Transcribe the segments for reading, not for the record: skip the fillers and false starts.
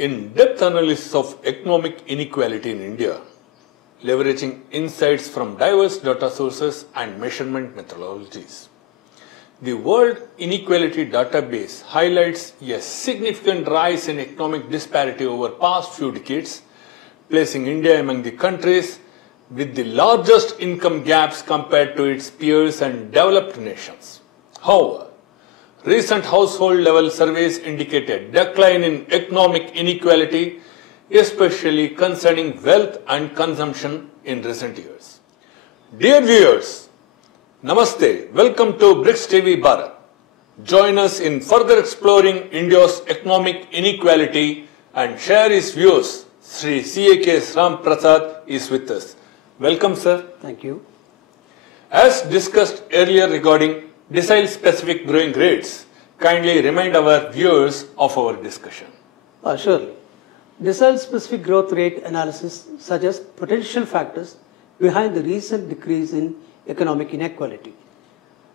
in-depth analysis of economic inequality in India, leveraging insights from diverse data sources and measurement methodologies. The World Inequality Database highlights a significant rise in economic disparity over past few decades, placing India among the countries with the largest income gaps compared to its peers and developed nations. However, recent household level surveys indicate a decline in economic inequality, especially concerning wealth and consumption in recent years. Dear viewers, Namaste, welcome to Brics TV Bharat. Join us in further exploring India's economic inequality and share his views. Sri C.A.K. Ram Prasad is with us. Welcome, sir. Thank you. As discussed earlier regarding decile-specific growing rates, kindly remind our viewers of our discussion. Surely. Decile-specific growth rate analysis suggests potential factors behind the recent decrease in economic inequality.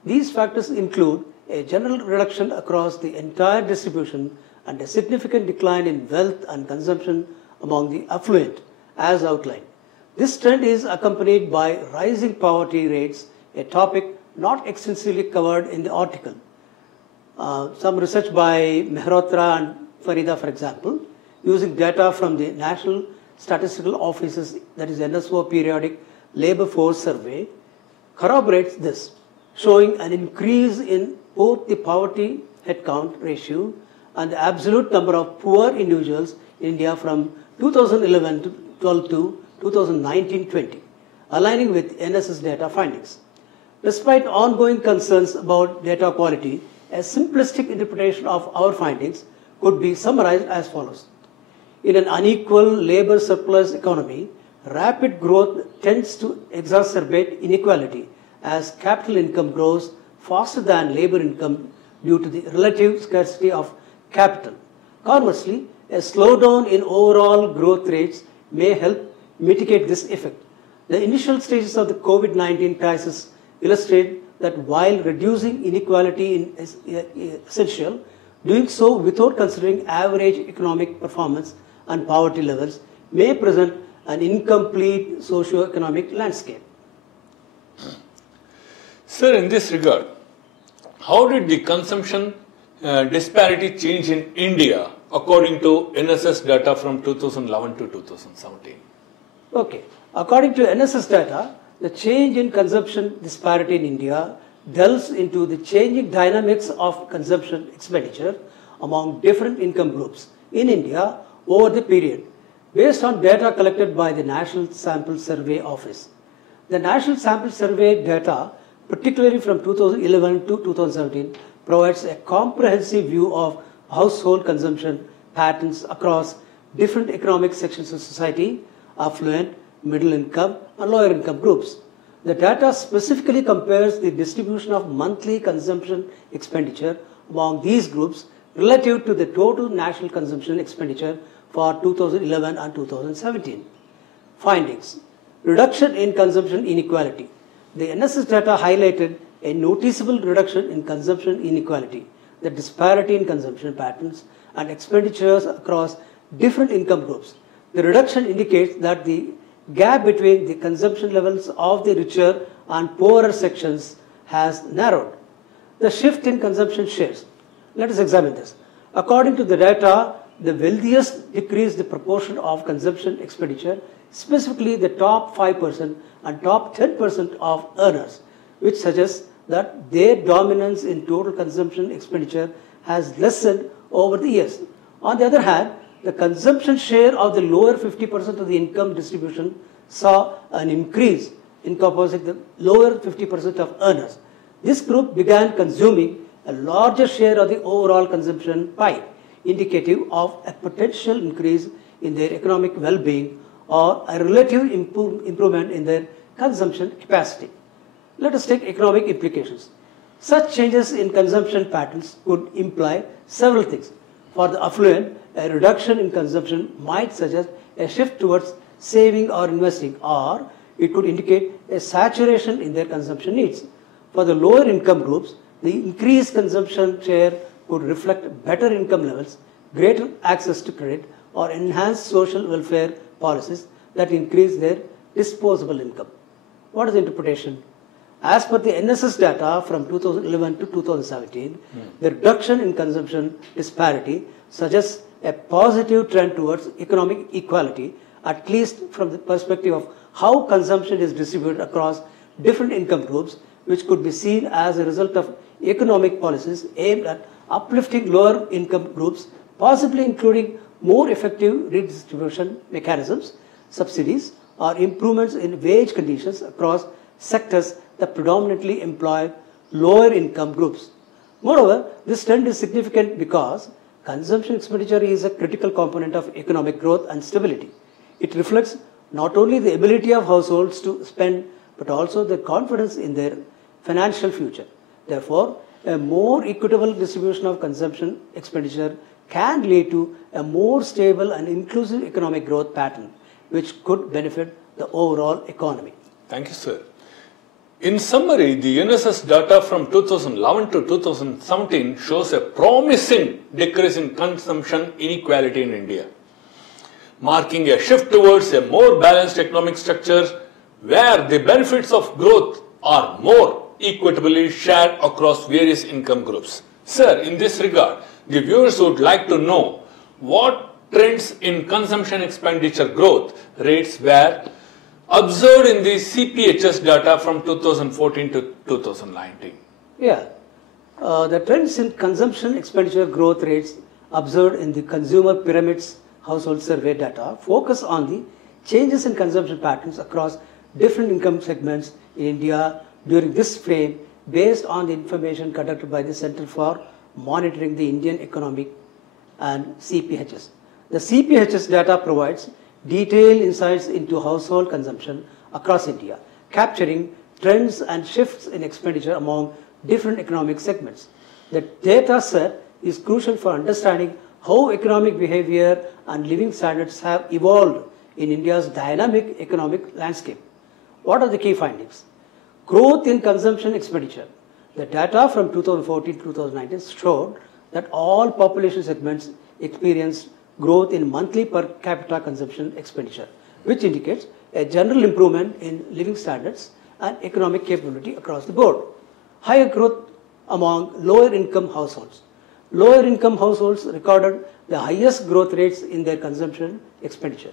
These factors include a general reduction across the entire distribution and a significant decline in wealth and consumption among the affluent, as outlined. This trend is accompanied by rising poverty rates, a topic not extensively covered in the article. Some research by Mehrotra and Farida, for example, using data from the National Statistical Office's, that is NSO periodic labor force survey, corroborates this, showing an increase in both the poverty headcount ratio and the absolute number of poor individuals in India from 2011-12 to 2019-20, aligning with NSS data findings. Despite ongoing concerns about data quality, a simplistic interpretation of our findings could be summarized as follows. In an unequal labor surplus economy, rapid growth tends to exacerbate inequality as capital income grows faster than labor income due to the relative scarcity of capital. Conversely, a slowdown in overall growth rates may help mitigate this effect. The initial stages of the COVID-19 crisis illustrate that while reducing inequality is essential, doing so without considering average economic performance and poverty levels may present an incomplete socio-economic landscape. Sir, in this regard, how did the consumption disparity change in India according to NSS data from 2011 to 2017? Okay. According to NSS data, the change in consumption disparity in India delves into the changing dynamics of consumption expenditure among different income groups in India over the period, based on data collected by the National Sample Survey Office. The National Sample Survey data, particularly from 2011 to 2017, provides a comprehensive view of household consumption patterns across different economic sections of society, affluent, middle income, and lower income groups. The data specifically compares the distribution of monthly consumption expenditure among these groups relative to the total national consumption expenditure for 2011 and 2017. Findings. Reduction in consumption inequality. The NSS data highlighted a noticeable reduction in consumption inequality, the disparity in consumption patterns and expenditures across different income groups. The reduction indicates that the gap between the consumption levels of the richer and poorer sections has narrowed. The shift in consumption shares. Let us examine this. According to the data, the wealthiest decreased the proportion of consumption expenditure, specifically the top 5% and top 10% of earners, which suggests that their dominance in total consumption expenditure has lessened over the years. On the other hand, the consumption share of the lower 50% of the income distribution saw an increase encompassing the lower 50% of earners. This group began consuming a larger share of the overall consumption pie, indicative of a potential increase in their economic well-being or a relative improvement in their consumption capacity. Let us take economic implications. Such changes in consumption patterns could imply several things. For the affluent, a reduction in consumption might suggest a shift towards saving or investing, or it could indicate a saturation in their consumption needs. For the lower income groups, the increased consumption share could reflect better income levels, greater access to credit, or enhance social welfare policies that increase their disposable income. What is the interpretation? As per the NSS data from 2011 to 2017, the reduction in consumption disparity suggests a positive trend towards economic equality, at least from the perspective of how consumption is distributed across different income groups, which could be seen as a result of economic policies aimed at uplifting lower income groups, possibly including more effective redistribution mechanisms, subsidies, or improvements in wage conditions across sectors that predominantly employ lower income groups. Moreover, this trend is significant because consumption expenditure is a critical component of economic growth and stability. It reflects not only the ability of households to spend, but also their confidence in their financial future. Therefore, a more equitable distribution of consumption expenditure can lead to a more stable and inclusive economic growth pattern, which could benefit the overall economy. Thank you, sir. In summary, the NSS data from 2011 to 2017 shows a promising decrease in consumption inequality in India, marking a shift towards a more balanced economic structure where the benefits of growth are more equitably shared across various income groups. Sir, in this regard, the viewers would like to know what trends in consumption expenditure growth rates were observed in the CPHS data from 2014 to 2019. Yeah, the trends in consumption expenditure growth rates observed in the Consumer Pyramids Household Survey data focus on the changes in consumption patterns across different income segments in India during this frame based on the information conducted by the Center for Monitoring the Indian Economic and CPHS. The CPHS data provides detailed insights into household consumption across India, capturing trends and shifts in expenditure among different economic segments. The data set is crucial for understanding how economic behavior and living standards have evolved in India's dynamic economic landscape. What are the key findings? Growth in consumption expenditure. The data from 2014 to 2019 showed that all population segments experienced growth in monthly per capita consumption expenditure, which indicates a general improvement in living standards and economic capability across the board. Higher growth among lower income households. Lower income households recorded the highest growth rates in their consumption expenditure.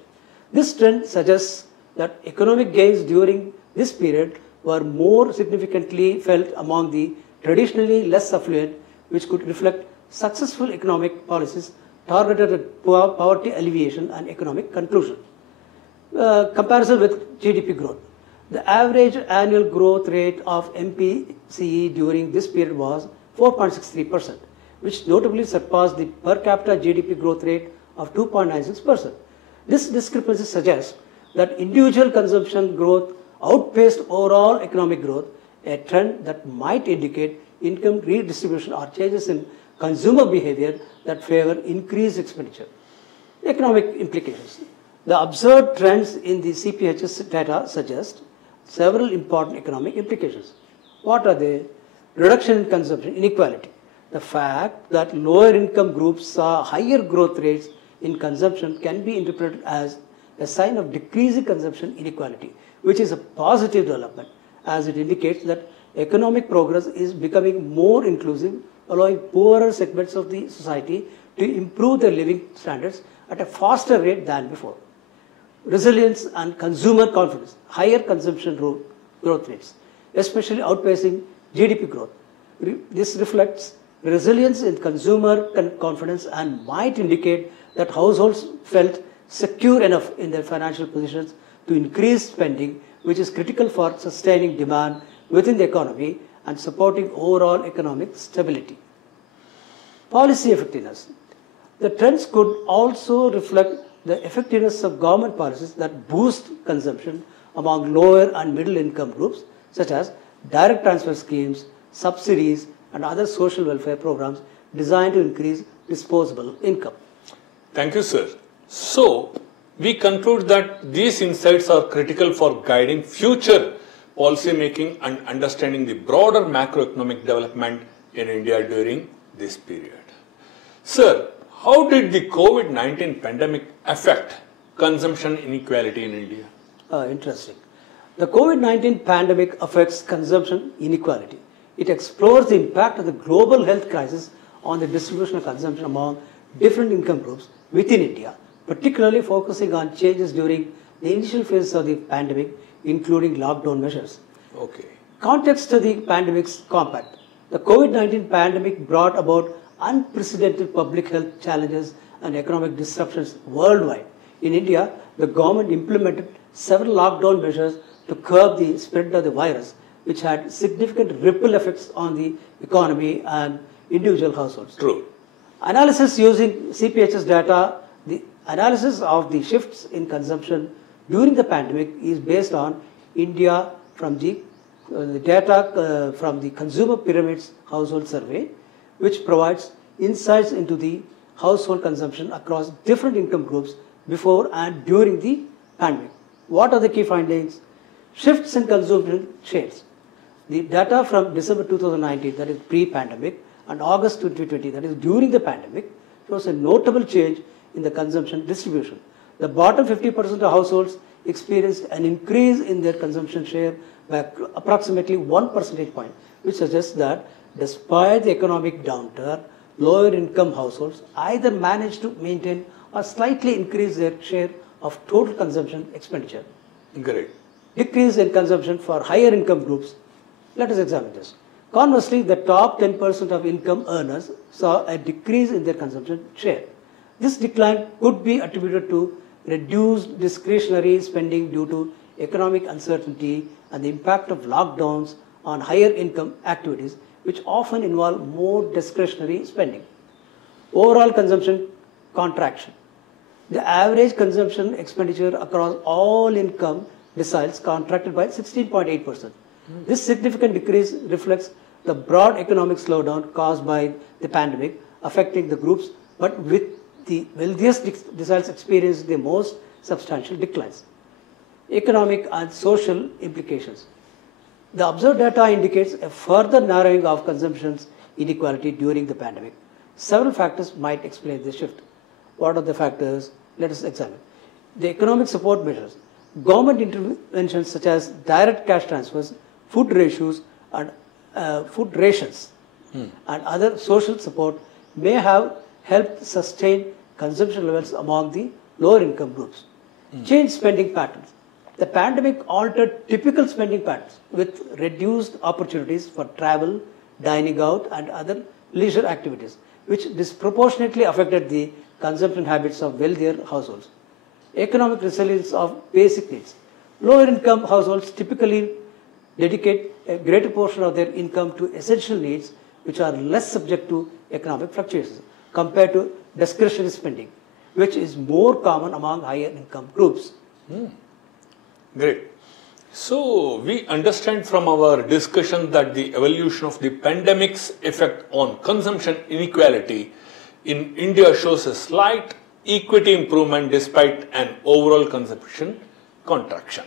This trend suggests that economic gains during this period were more significantly felt among the traditionally less affluent, which could reflect successful economic policies targeted at poverty alleviation and economic conclusion. Comparison with GDP growth. The average annual growth rate of MPCE during this period was 4.63%, which notably surpassed the per capita GDP growth rate of 2.96%. This discrepancy suggests that individual consumption growth outpaced overall economic growth, a trend that might indicate income redistribution or changes in consumer behavior that favor increased expenditure. Economic implications. The observed trends in the CPHS data suggest several important economic implications. What are they? Reduction in consumption inequality. The fact that lower income groups saw higher growth rates in consumption can be interpreted as a sign of decreasing consumption inequality, which is a positive development, as it indicates that economic progress is becoming more inclusive, allowing poorer segments of the society to improve their living standards at a faster rate than before. Resilience and consumer confidence, higher consumption growth rates, especially outpacing GDP growth. This reflects resilience in consumer confidence and might indicate that households felt secure enough in their financial positions to increase spending, which is critical for sustaining demand within the economy and supporting overall economic stability. Policy effectiveness. The trends could also reflect the effectiveness of government policies that boost consumption among lower and middle income groups, such as direct transfer schemes, subsidies, and other social welfare programs designed to increase disposable income. Thank you, sir. So, we conclude that these insights are critical for guiding future policy making and understanding the broader macroeconomic development in India during this period. Sir, How did the COVID-19 pandemic affect consumption inequality in India? Interesting. The COVID-19 pandemic affects consumption inequality. It explores the impact of the global health crisis on the distribution of consumption among different income groups within India, particularly focusing on changes during the initial phase of the pandemic, including lockdown measures. Okay. Context to the pandemic's compact. The COVID-19 pandemic brought about unprecedented public health challenges and economic disruptions worldwide. In India, the government implemented several lockdown measures to curb the spread of the virus, which had significant ripple effects on the economy and individual households. True. Analysis using CPHS data, the analysis of the shifts in consumption during the pandemic is based on India from the data from the Consumer Pyramids Household Survey, which provides insights into the household consumption across different income groups before and during the pandemic. What are the key findings? Shifts in consumption shades. The data from December 2019, that is pre-pandemic, and August 2020, that is during the pandemic, shows a notable change in the consumption distribution. The bottom 50% of households experienced an increase in their consumption share by approximately 1 percentage point, which suggests that despite the economic downturn, lower income households either managed to maintain or slightly increase their share of total consumption expenditure. Great. Decrease in consumption for higher income groups. Let us examine this. Conversely, the top 10% of income earners saw a decrease in their consumption share. This decline could be attributed to reduced discretionary spending due to economic uncertainty and the impact of lockdowns on higher income activities, which often involve more discretionary spending. Overall consumption contraction. The average consumption expenditure across all income deciles contracted by 16.8%. This significant decrease reflects the broad economic slowdown caused by the pandemic affecting the groups, but with the wealthiest deciles experienced the most substantial declines. Economic and social implications. The observed data indicates a further narrowing of consumption's inequality during the pandemic. Several factors might explain this shift. What are the factors? Let us examine. The economic support measures. Government interventions such as direct cash transfers, food ratios, and food rations and other social support may have helped sustain consumption levels among the lower income groups. Change spending patterns. The pandemic altered typical spending patterns with reduced opportunities for travel, dining out, and other leisure activities, which disproportionately affected the consumption habits of wealthier households. Economic resilience of basic needs. Lower income households typically dedicate a greater portion of their income to essential needs, which are less subject to economic fluctuations compared to discretionary spending, which is more common among higher income groups. Great. So, we understand from our discussion that the evolution of the pandemic's effect on consumption inequality in India shows a slight equity improvement despite an overall consumption contraction.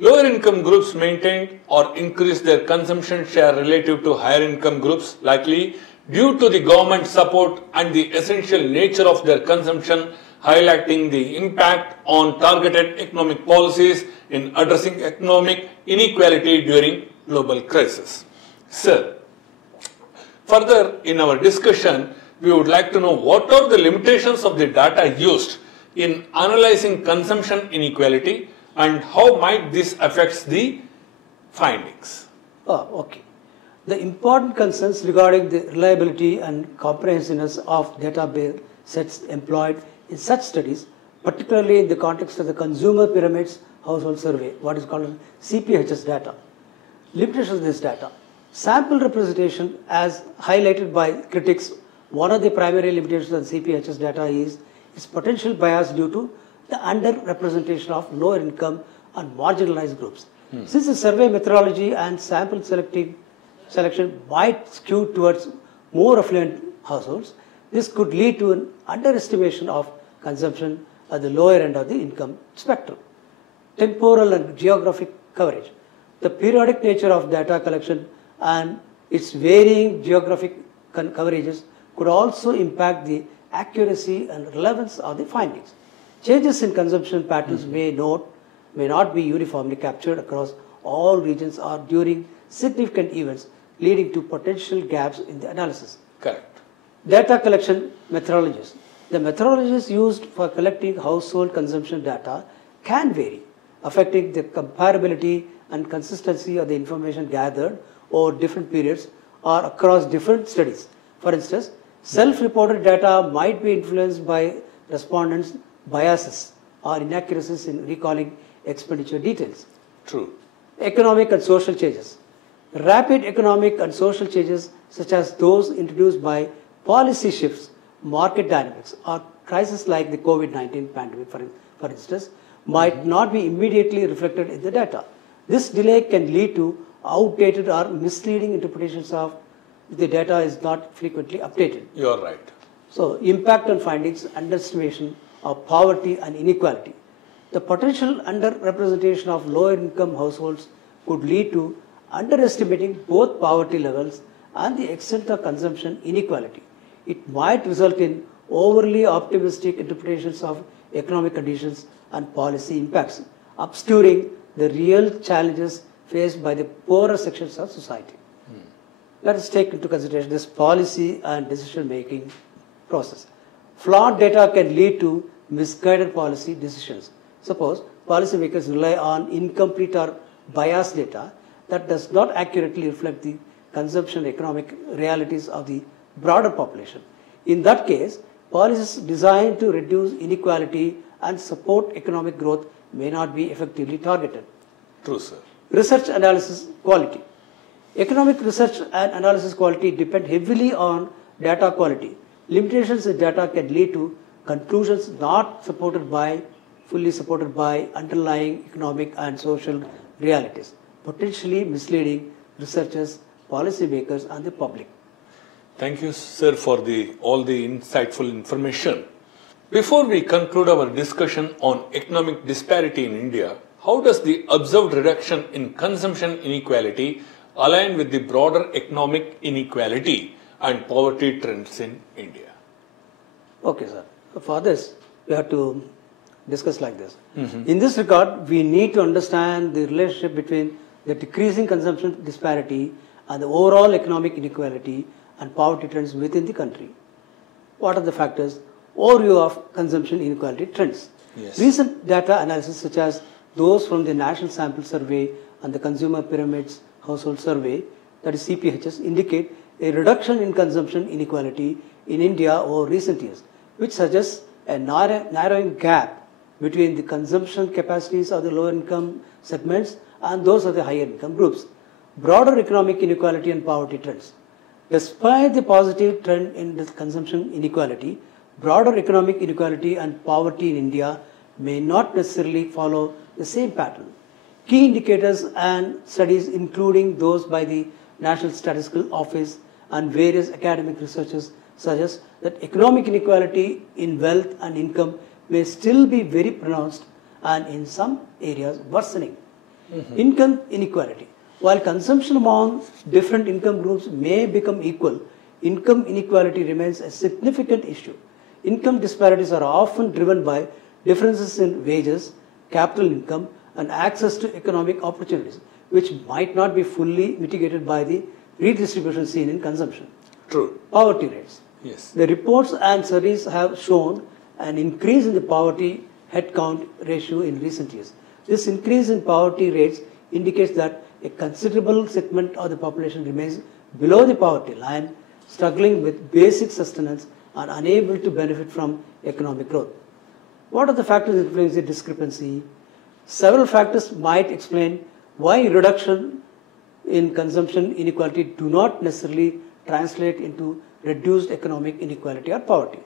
Lower income groups maintained or increased their consumption share relative to higher income groups, likely due to the government support and the essential nature of their consumption, highlighting the impact on targeted economic policies in addressing economic inequality during global crisis. Sir, further in our discussion, we would like to know what are the limitations of the data used in analyzing consumption inequality and how might this affect the findings. Okay. The important concerns regarding the reliability and comprehensiveness of database sets employed in such studies, particularly in the context of the Consumer Pyramids Household Survey, what is called CPHS data. Limitations of this data. Sample representation, as highlighted by critics, one of the primary limitations of the CPHS data is its potential bias due to the underrepresentation of lower income and marginalized groups. Since the survey methodology and sample selection might skew towards more affluent households, this could lead to an underestimation of consumption at the lower end of the income spectrum. Temporal and geographic coverage. The periodic nature of data collection and its varying geographic coverages could also impact the accuracy and relevance of the findings. Changes in consumption patterns may not be uniformly captured across all regions or during significant events, leading to potential gaps in the analysis. Correct. Data collection methodologies. The methodologies used for collecting household consumption data can vary, affecting the comparability and consistency of the information gathered over different periods or across different studies. For instance, self-reported data might be influenced by respondents' biases or inaccuracies in recalling expenditure details. True. Economic and social changes. Rapid economic and social changes, such as those introduced by policy shifts, market dynamics, or crises like the COVID-19 pandemic, for instance, might not be immediately reflected in the data. This delay can lead to outdated or misleading interpretations of the data is not frequently updated. You are right. So, impact on findings, underestimation of poverty and inequality. The potential underrepresentation of lower income households could lead to underestimating both poverty levels and the extent of consumption inequality. It might result in overly optimistic interpretations of economic conditions and policy impacts, obscuring the real challenges faced by the poorer sections of society. Let us take into consideration this policy and decision-making process. Flawed data can lead to misguided policy decisions. Suppose policymakers rely on incomplete or biased data that does not accurately reflect the consumption economic realities of the broader population. In that case, policies designed to reduce inequality and support economic growth may not be effectively targeted. True, sir. Research analysis quality. Economic research and analysis quality depend heavily on data quality. Limitations in data can lead to conclusions not fully supported by underlying economic and social realities, potentially misleading researchers, policymakers, and the public. Thank you, sir, for all the insightful information. Before we conclude our discussion on economic disparity in India, how does the observed reduction in consumption inequality align with the broader economic inequality and poverty trends in India? Okay, sir. For this, we have to discuss like this. In this regard, we need to understand the relationship between the decreasing consumption disparity and the overall economic inequality and poverty trends within the country. What are the factors? Overview of consumption inequality trends. Yes. Recent data analysis such as those from the National Sample Survey and the Consumer Pyramids Household Survey, that is CPHS, indicate a reduction in consumption inequality in India over recent years, which suggests a narrowing gap between the consumption capacities of the lower income segments and those of the higher income groups. Broader economic inequality and poverty trends. Despite the positive trend in the consumption inequality, broader economic inequality and poverty in India may not necessarily follow the same pattern. Key indicators and studies, including those by the National Statistical Office and various academic researchers, suggest that economic inequality in wealth and income may still be very pronounced and in some areas worsening. Income inequality. While consumption among different income groups may become equal, income inequality remains a significant issue. Income disparities are often driven by differences in wages, capital income, and access to economic opportunities, which might not be fully mitigated by the redistribution seen in consumption. True. Poverty rates. Yes. The reports and studies have shown an increase in the poverty headcount ratio in recent years. This increase in poverty rates indicates that a considerable segment of the population remains below the poverty line, struggling with basic sustenance and unable to benefit from economic growth. What are the factors influencing the discrepancy? Several factors might explain why reduction in consumption inequality do not necessarily translate into reduced economic inequality or poverty.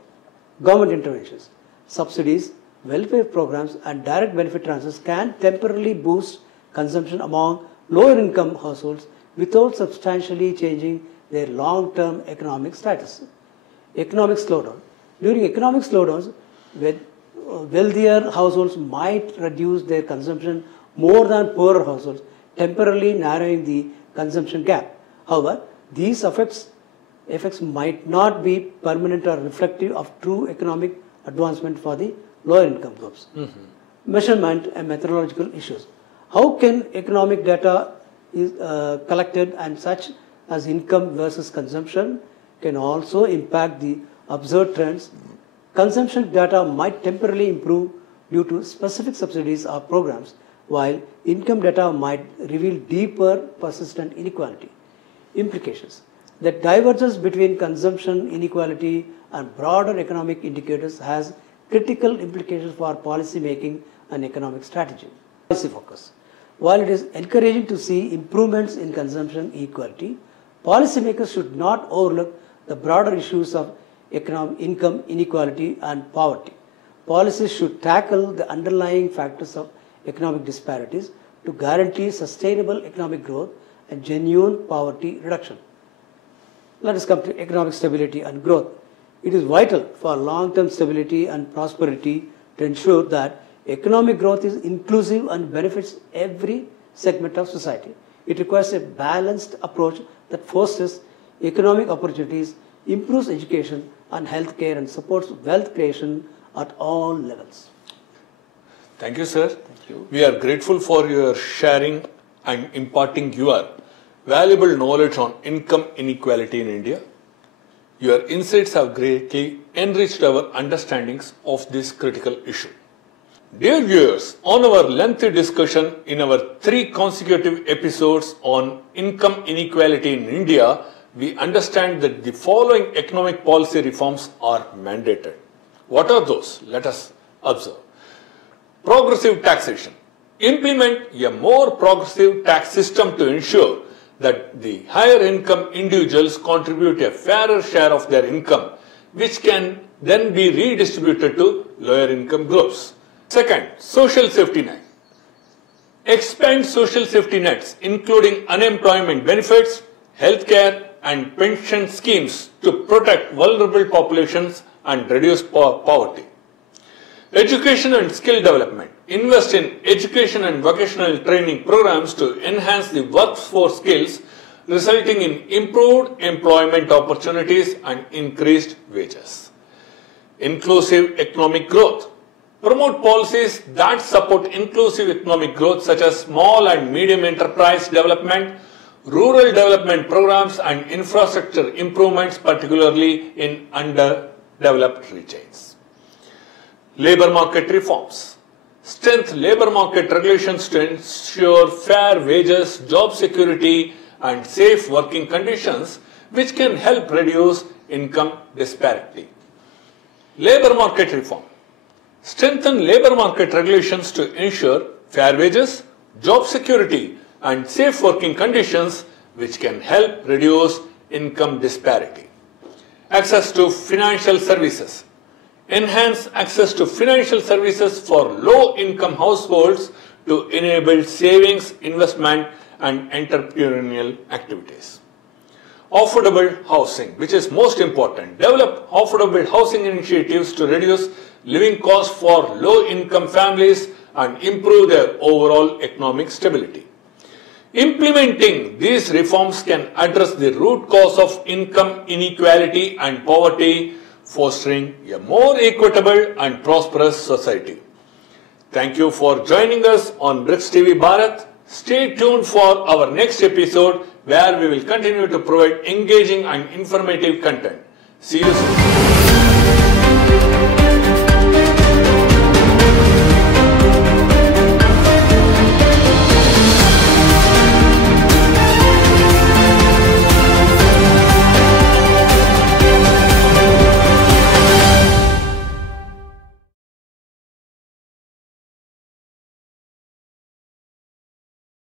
Government interventions, subsidies, welfare programs, and direct benefit transfers can temporarily boost consumption among lower income households without substantially changing their long-term economic status. Economic slowdown. During economic slowdowns, wealthier households might reduce their consumption more than poorer households, temporarily narrowing the consumption gap. However, these effects effects might not be permanent or reflective of true economic advancement for the lower income groups. Measurement and methodological issues. How can economic data is collected and such as income versus consumption can also impact the observed trends? Consumption data might temporarily improve due to specific subsidies or programs, while income data might reveal deeper, persistent inequality. Implications. The divergence between consumption inequality and broader economic indicators has critical implications for policy making and economic strategy. Policy focus. While it is encouraging to see improvements in consumption equality, policymakers should not overlook the broader issues of income inequality and poverty. Policies should tackle the underlying factors of economic disparities to guarantee sustainable economic growth and genuine poverty reduction. Let us come to economic stability and growth. It is vital for long-term stability and prosperity to ensure that economic growth is inclusive and benefits every segment of society. It requires a balanced approach that fosters economic opportunities, improves education and healthcare, and supports wealth creation at all levels. Thank you, sir. Thank you. We are grateful for your sharing and imparting your valuable knowledge on income inequality in India. Your insights have greatly enriched our understandings of this critical issue. Dear viewers, on our lengthy discussion in our 3 consecutive episodes on income inequality in India, we understand that the following economic policy reforms are mandated. What are those? Let us observe. Progressive taxation. Implement a more progressive tax system to ensure that the higher income individuals contribute a fairer share of their income, which can then be redistributed to lower income groups. Second, social safety net. Expand social safety nets, including unemployment benefits, healthcare, and pension schemes to protect vulnerable populations and reduce poverty. Education and skill development. Invest in education and vocational training programs to enhance the workforce skills, resulting in improved employment opportunities and increased wages. Inclusive economic growth. Promote policies that support inclusive economic growth such as small and medium enterprise development, rural development programs and infrastructure improvements, particularly in underdeveloped regions. Labor market reforms. Strengthen labor market regulations to ensure fair wages, job security and safe working conditions, which can help reduce income disparity. Labor market reform. Strengthen labor market regulations to ensure fair wages, job security and safe working conditions, which can help reduce income disparity. Access to financial services. Enhance access to financial services for low-income households to enable savings, investment and entrepreneurial activities. Affordable housing, which is most important. Develop affordable housing initiatives to reduce living costs for low-income families and improve their overall economic stability. Implementing these reforms can address the root cause of income inequality and poverty, fostering a more equitable and prosperous society. Thank you for joining us on Brics TV Bharat. Stay tuned for our next episode, where we will continue to provide engaging and informative content. See you soon.